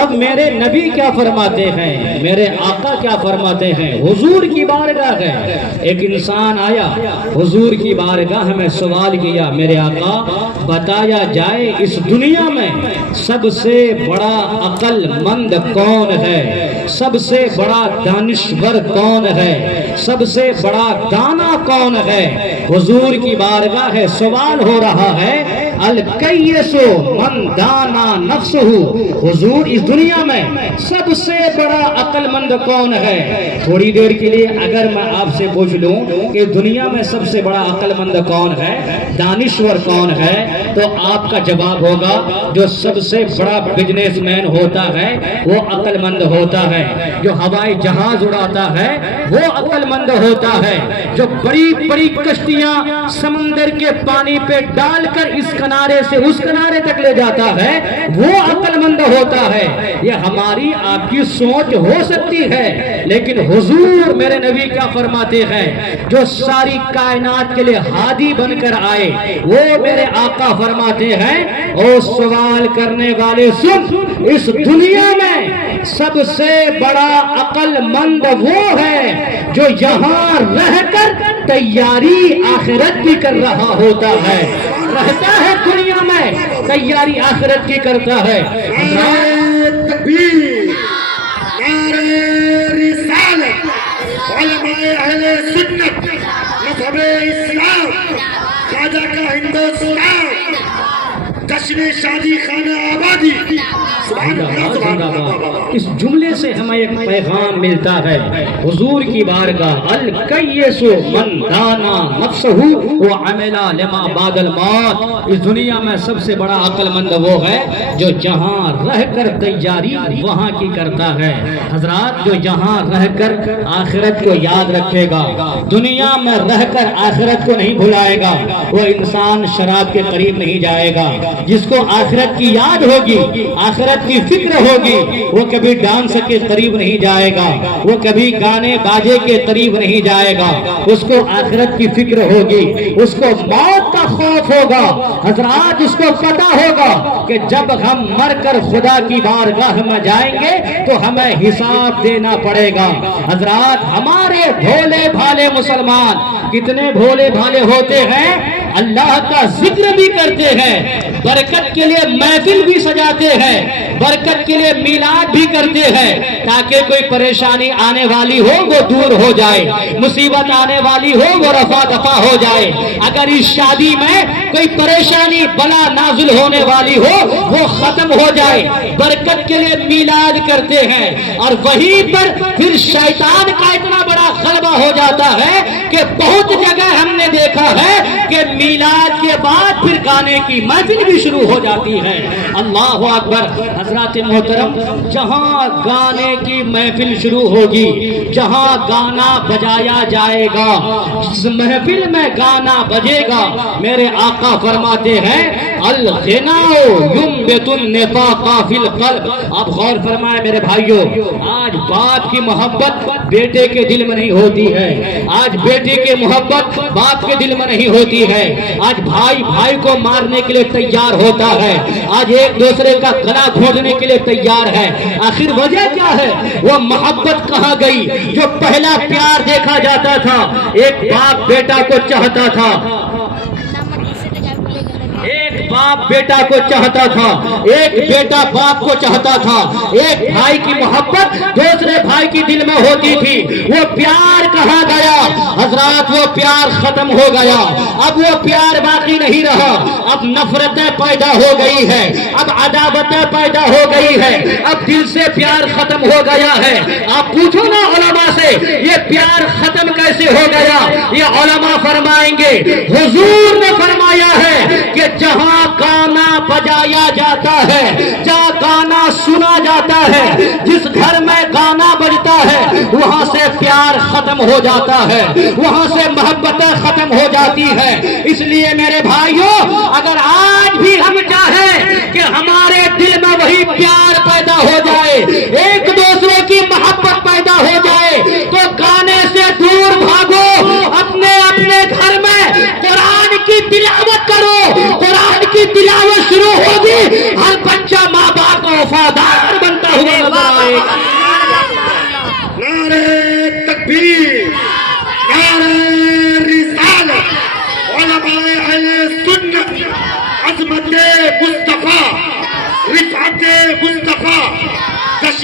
اب میرے نبی کیا فرماتے ہیں، میرے آقا کیا فرماتے ہیں؟ حضور کی بارگاہ ہے، ایک انسان آیا حضور کی بارگاہ میں سوال کیا، میرے آقا بتایا جائے اس دنیا میں سب سے بڑا عقل مند کون ہے، سب سے بڑا دانشور کون ہے، سب سے بڑا دانا کون ہے؟ حضور کی بارگاہ ہے، سوال ہو رہا ہے الکیس من دانا نفسہ، حضور اس دنیا میں سب سے بڑا عقل مند کون ہے؟ تھوڑی دیر کے لیے اگر میں آپ سے پوچھ لوں کہ دنیا میں سب سے بڑا عقل مند کون ہے، دانشور کون ہے، تو آپ کا جواب ہوگا جو سب سے بڑا بزنس مین ہوتا ہے وہ عقل مند ہوتا ہے، جو ہوائی جہاز اڑاتا ہے وہ عقل مند ہوتا ہے، جو بڑی بڑی کشتیاں سمندر کے پانی پہ ڈال کر اس کنارے سے اس کنارے تک لے جاتا ہے وہ عقل مند ہوتا ہے۔ یہ ہماری آپ کی سوچ ہو سکتی ہے، لیکن حضور میرے نبی کیا فرماتے ہیں، جو ساری کائنات کے لیے ہادی بن کر آئے وہ میرے آقا فرماتے ہیں او سوال کرنے والے سن، اس دنیا میں سب سے بڑا عقل مند وہ ہے جو یہاں رہ کر تیاری آخرت کی کر رہا ہوتا ہے، رہتا ہے دنیا میں تیاری آخرت کی کرتا ہے۔ تکبیر، نعرہ رسالت، علماء اہل سنت، مذہب اسلام، خواجہ کا ہندوستان، جشن شادی خانہ آبادی، سبحان اللہ سبحان اللہ۔ اس جملے سے ہمیں ایک پیغام ملتا ہے، حضور کی بارگاہ الکیس من دانا نفسہ وعمل لما بعد الموت، اس دنیا میں سب سے بڑا عقل مند وہ ہے جو جہاں رہ کر تیاری وہاں کی کرتا ہے۔ حضرات، جو جہاں رہ کر آخرت کو یاد رکھے گا، دنیا میں رہ کر آخرت کو نہیں بھلائے گا، وہ انسان شراب کے قریب نہیں جائے گا۔ جس کو آخرت کی یاد ہوگی، آخرت کی فکر ہوگی، وہ کبھی ڈانس کے قریب نہیں جائے گا، وہ کبھی گانے باجے کے قریب نہیں جائے گا، اس کو آخرت کی فکر ہوگی، اس کو موت کا خوف ہوگا۔ حضرات، اس کو پتہ ہوگا کہ جب ہم مر کر خدا کی بارگاہ میں جائیں گے تو ہمیں حساب دینا پڑے گا۔ حضرات، ہمارے بھولے بھالے مسلمان کتنے بھولے بھالے ہوتے ہیں، اللہ کا ذکر بھی کرتے ہیں، برکت کے لیے محفل بھی سجاتے ہیں، برکت کے لیے میلاد بھی کرتے ہیں تاکہ کوئی پریشانی آنے والی ہو وہ دور ہو جائے، مصیبت آنے والی ہو وہ رفع دفع ہو جائے، اگر اس شادی میں کوئی پریشانی بلا نازل ہونے والی ہو وہ ختم ہو جائے، برکت کے لیے میلاد کرتے ہیں۔ اور وہیں پر پھر شیطان کا اتنا بڑا غلبہ ہو جاتا ہے کہ بہت جگہ ہم نے دیکھا ہے کہ میلاد کے بعد پھر گانے کی محفل بھی شروع ہو جاتی ہے۔ اللہ اکبر۔ حضرات محترم، جہاں گانے کی محفل شروع ہوگی، جہاں گانا بجایا جائے گا، جس محفل میں گانا بجے گا، میرے آقا فرماتے ہیں الغناء ينبت النفاق في القلب۔ آپ غور فرمائیں میرے بھائیوں، آج باپ کی محبت بیٹے کے دل میں نہیں ہوتی ہے، آج بیٹے کی محبت باپ کے دل میں نہیں ہوتی ہے، آج بھائی بھائی کو مارنے کے لیے تیار ہوتا ہے، آج ایک دوسرے کا گلا گھونٹنے کے لیے تیار ہے۔ آخر وجہ کیا ہے؟ وہ محبت کہاں گئی جو پہلا پیار دیکھا جاتا تھا، ایک باپ بیٹا کو چاہتا تھا، ایک باپ بیٹا کو چاہتا تھا، ایک بیٹا باپ کو چاہتا تھا، ایک بھائی کی محبت دوسرے بھائی کی دل میں ہوتی تھی، وہ پیار کہاں گیا؟ حضرات، وہ پیار ختم ہو گیا، اب وہ پیار باقی نہیں رہا، اب نفرتیں پیدا ہو گئی ہے، اب عداوتیں پیدا ہو گئی ہے، اب دل سے پیار ختم ہو گیا ہے۔ آپ پوچھو نا علماء سے یہ پیار ختم کیسے ہو گیا؟ یہ علماء فرمائیں گے حضور نے فرمایا ہے کہ جہاں گانا بجایا جاتا ہے، جہاں گانا سنا جاتا ہے، جس گھر میں گانا بجتا ہے وہاں سے پیار ختم ہو جاتا ہے، وہاں سے محبتیں ختم ہو جاتی ہے۔ اس لیے میرے بھائیوں، اگر آج بھی ہم چاہیں کہ ہمارے دل میں وہی پیار پیدا ہو جائے، ایک دوسرے کی محبت پیدا ہو جائے، تو گانے سے دور بھاگو، اپنے اپنے گھر میں قرآن کی تلاوت کرو، قرآن کی تلاوت شروع ہوگی، ہر بچہ ماں باپ کا وفادار بنتا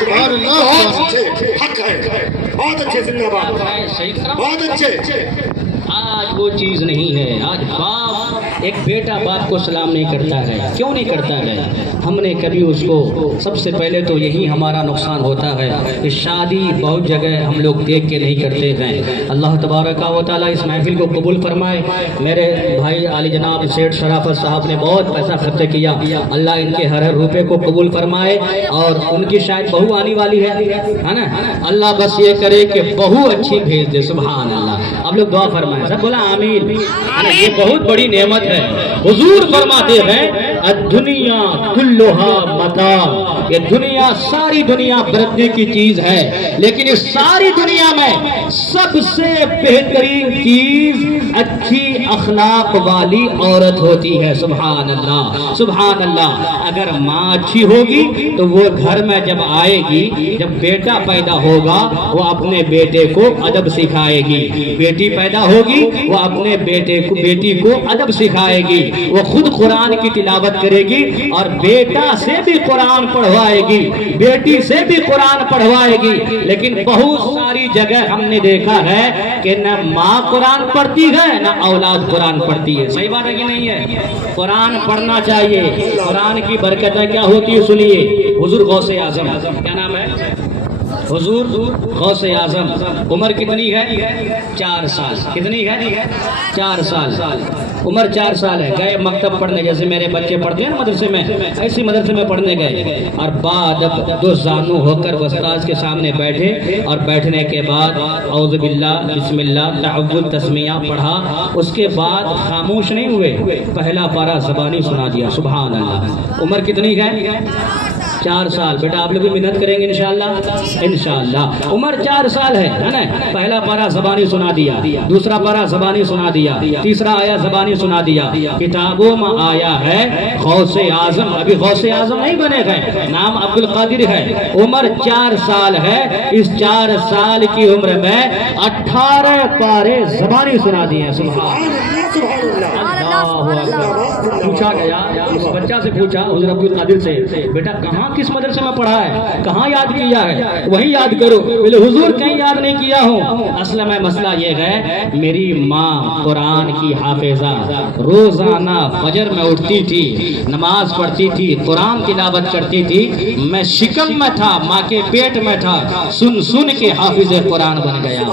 سبحان اللہ بہت اچھے حق ہے بہت اچھے زندہ باد بہت اچھے آج وہ چیز نہیں ہے. آج باپ ایک بیٹا باپ کو سلام نہیں کرتا ہے. کیوں نہیں کرتا ہے؟ ہم نے کبھی اس کو سب سے پہلے تو یہی ہمارا نقصان ہوتا ہے کہ شادی بہت جگہ ہم لوگ دیکھ کے نہیں کرتے ہیں. اللہ تبارک و تعالیٰ اس محفل کو قبول فرمائے. میرے بھائی علی جناب سیٹھ شرافت صاحب نے بہت پیسہ خرچ کیا. اللہ ان کے ہر روپے کو قبول فرمائے. اور ان کی شاید بہو آنے والی ہے نا. اللہ بس یہ کرے کہ بہو اچھی بھیج دے. سبحان اللہ. آپ لوگ دعا فرمائیں. سب بولا آمین. یہ بہت بڑی نعمت ہے. حضور فرماتے ہیں الدنیا کلھا متاع. یہ دنیا ساری دنیا برتنے کی چیز ہے لیکن اس ساری دنیا میں سب سے بہترین چیز اچھی اخلاق والی عورت ہوتی ہے. سبحان اللہ سبحان اللہ. اگر ماں اچھی ہوگی تو وہ گھر میں جب آئے گی, جب بیٹا پیدا ہوگا وہ اپنے بیٹے کو ادب سکھائے گی. بیٹی پیدا ہوگی وہ اپنے بیٹی کو ادب سکھائے گی. وہ خود قرآن کی تلاوت کرے گی اور بیٹا سے بھی قرآن پڑھوائے گی, بیٹی سے بھی قرآن پڑھوائے گی. لیکن بہت ساری جگہ ہم نے دیکھا ہے کہ نہ ماں قرآن پڑھتی ہے نہ اولاد قرآن پڑھتی ہے. صحیح بات ہے کہ نہیں ہے؟ قرآن پڑھنا چاہیے. قرآن کی برکتیں کیا ہوتی ہے سنیے. حضور غوث اعظم, کیا نام ہے؟ حضور غوث اعظم. عمر کتنی ہے؟ 4 سال. کتنی ہے؟ 4 سال. عمر 4 سال ہے. گئے مکتب پڑھنے, جیسے میرے بچے پڑھتے ہیں نا مدرسے میں, ایسی مدرسے میں پڑھنے گئے. اور بعد دو زانو ہو کر استاذ کے سامنے بیٹھے اور بیٹھنے کے بعد اعوذ باللہ بسم اللہ تعوذ تسمیہ پڑھا. اس کے بعد خاموش نہیں ہوئے, پہلا پارہ زبانی سنا دیا. سبحان اللہ. عمر کتنی ہے؟ 4 سال. بیٹا آپ لوگ بھی محنت کریں گے انشاءاللہ. عمر 4 سال ہے نا. پہلا پارہ زبانی سنا دیا, دوسرا پارہ زبانی سنا دیا, تیسرا آیا زبانی سنا دیا. کتابوں میں آیا ہے غوث اعظم. ابھی غوث اعظم نہیں بنے گئے, نام عبد القادر ہے. عمر 4 سال ہے. اس 4 سال کی عمر میں 18 پارے زبانی سنا دیے. سبحان پوچھا گیا, اس بچہ سے پوچھا حضرت عبد القادر سے, بیٹا کہاں کس مدرسے میں پڑھا ہے, کہاں یاد کیا ہے؟ وہی یاد کرو. بولے حضور کہیں یاد نہیں کیا ہوں. اصل میں مسئلہ یہ ہے, میری ماں قرآن کی حافظہ, روزانہ فجر میں اٹھتی تھی, نماز پڑھتی تھی, قرآن تلاوت کرتی تھی. میں شکم میں تھا, ماں کے پیٹ میں تھا, سن کے حافظ قرآن بن گیا.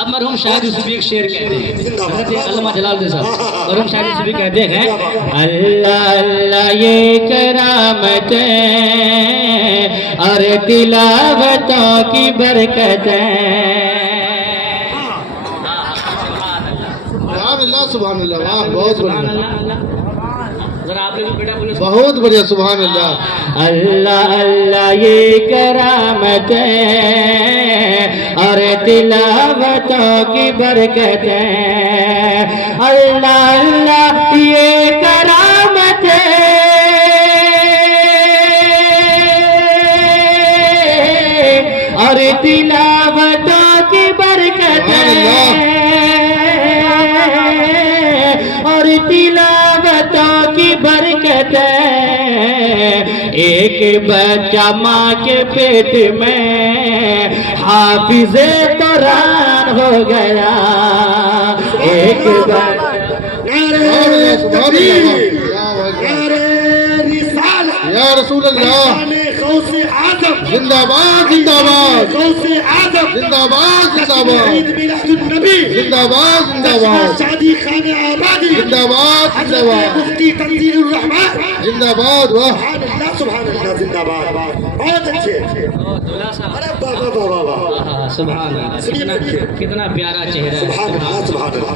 اب مرحوم شاعر یوسفی ایک شعر کہتے ہیں, حضرت علامہ جلال الدین صاحب مرحوم شاعر یوسفی کہتے ہیں اللہ اللہ یہ کرامتیں اور تلاوتوں کی برکتیں. سبحان اللہ سبحان اللہ. واہ بہت بڑھیا ذرا آپ لوگ بیٹا بولے بہت بڑھیا. سبحان اللہ. اللہ اللہ یہ کرامتیں اور تلاوتوں کی برکتیں. اللہ اللہ یہ کرامتیں اور تلاوتوں کی برکتیں اور تلاوتوں کی برکتیں. ایک بچہ ماں کے پیٹ میں حافظ قرآن ہو گیا. ایک بچہ یا رسول اللہ غوث اعظم زندہ باد زندہ باد غوث اعظم زندہ باد زندہ باد عید میلاد النبی زندہ باد زندہ باد شادی خانہ آبادی زندہ باد زندہ حضرت باد مفتی تنزیل الرحمن زندہ باد. واہ سبحان اللہ زندہ باد. بہت اچھے. ارے بابا بابا بابا سبحان اللہ. کتنا پیارا چہرہ ہے. سبحان اللہ سبحان اللہ.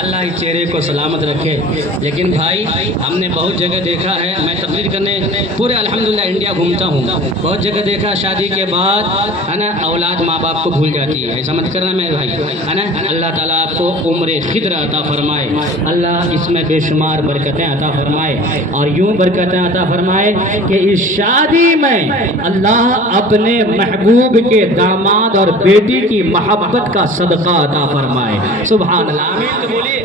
اللہ اس چہرے کو سلامت رکھے. لیکن بھائی ہم نے بہت جگہ دیکھا ہے, میں تقریر کرنے پورے الحمدللہ انڈیا گھومتا ہوں, بہت جگہ دیکھا شادی کے بعد ہے نا اولاد ماں باپ کو بھول جاتی ہے. ایسا مت کرنا میرے بھائی ہے نا. اللہ تعالیٰ آپ کو عمر خضر عطا فرمائے, اللہ اس میں بے شمار برکتیں عطا فرمائے. اور یوں برکتیں عطا فرمائے کہ اس شادی میں اللہ اپنے محبوب کے داماد اور بیٹی کی محبت کا صدقہ عطا فرمائے. سبحان اللہ. آمین تو بولیے.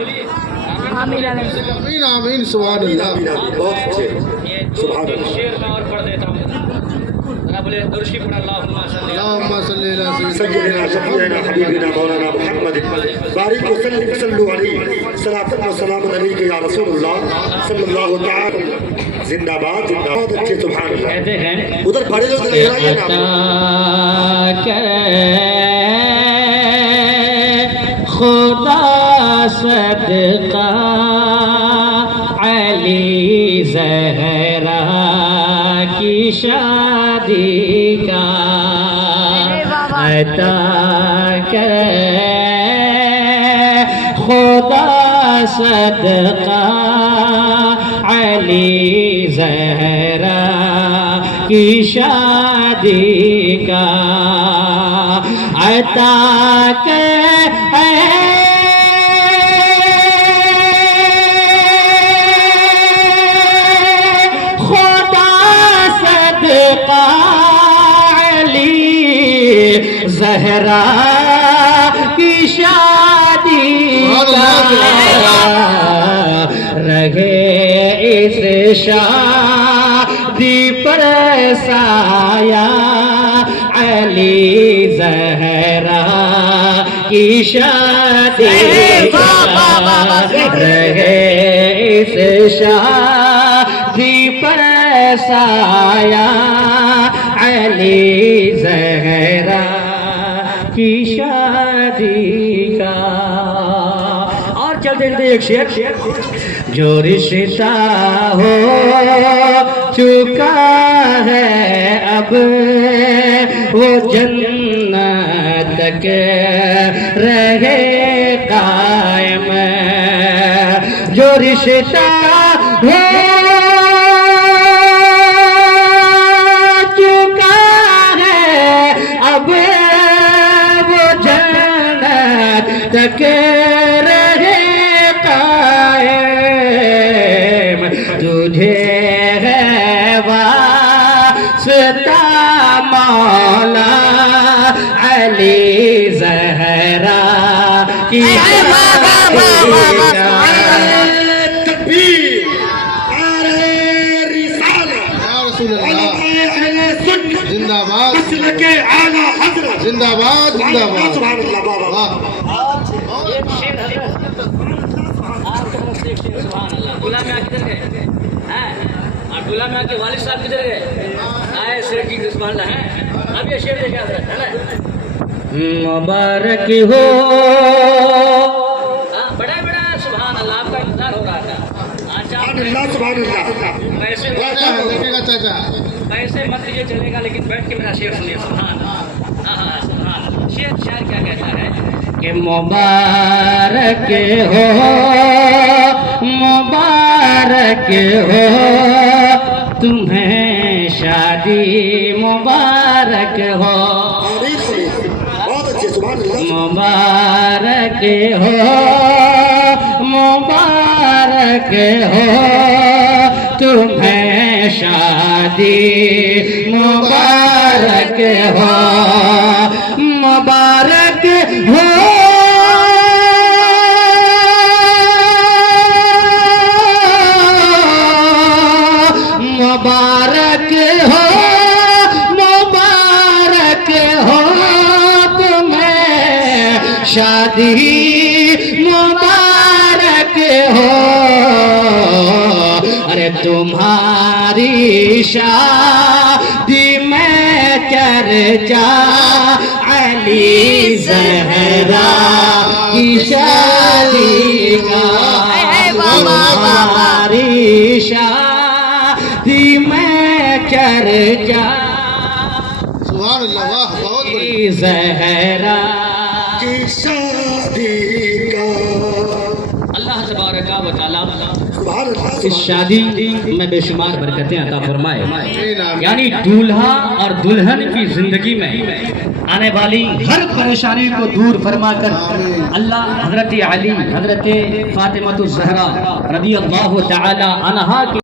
آمین آمین. سبحان اللہ. بہت اچھے. سبحان اللہ شعر میں اور پڑھ دیتا ہوں ذرا بولے درشی پڑھ اللہم صلی اللهم صل على سيدنا شفيعنا حبيبنا مولانا محمد بارك وسلم صلوا عليه صلاة وسلام عليك يا رسول الله صلی اللہ تعالی زندہ باد زندہ باد اچھے سبحان اللہ کہتے ہیں ادھر بڑے لوگ لگائیے نا خدا صدقہ علی زہرا کی شادی کا عطا کرے خدا صدقہ علی زہرا کی شادی کا عطا کرے خدا صدقہ علی زہرا کی شادی رہے اس شادی پر سایہ علی زہرا کی شادی رہے اس شادی پر سایہ علی زہرا کی شادی کا اور چلتے چلتے ایک شعر جو رشتہ ہو چکا ہے اب وہ جنت تک رہے قائم جو رشتہ ہو چکا ہے اب وہ جنت تک رہے قائم تجھے ہے واسطہ مولا علی زہرا کی تکبیر نعرہ رسالت یا رسول اللہ اہل سنت زندہ باد مسلک اعلی حضرت زندہ باد زندہ باد سبحان اللہ بابا واہ ایک شعر حضرت آپ کو مفتی ایک شعر سبحان اللہ عبداللہ میاں کدھر گئے عبداللہ میاں کے والد صاحب کدھر گئے آئے سر جی سبحان اللہ ہیں اب یہ شعر دیکھیں حضرت ہے نا مبارک ہو بڑا بڑا سبحان اللہ آپ کا انتظار ہو رہا تھا سبحان اللہ سبحان اللہ پیسے دیکھے گا چاچا پیسے مت لیجیے چلے گا لیکن بیٹھ کے میرا شعر سنیے سبحان اللہ ہاں سبحان اللہ شعر کیا کہتا ہے کہ مبارک ہو تمہیں شادی مبارک ہو بہت اچھے سبحان اللہ مبارک ہو تمہیں شادی مبارک ہو مبارک ہو مبارک ہو تمہیں شادی مبارک ہو ارے تمہاری شادی میں چرچا علی زہرا کی شادی کا تمہاری شادی میں چرچا سبحان اللہ واہ بہت بڑی زہرا کی شادی کا اللہ تبارک و تعالی سبحان اللہ اس شادی میں بے شمار برکتیں عطا فرمائے آمین، آمین۔ یعنی دولہا اور دلہن کی زندگی میں آنے والی ہر پریشانی کو دور فرما کر آمین۔ اللہ حضرت علی حضرت فاطمہ الزہرا رضی اللہ تعالی عنہا کی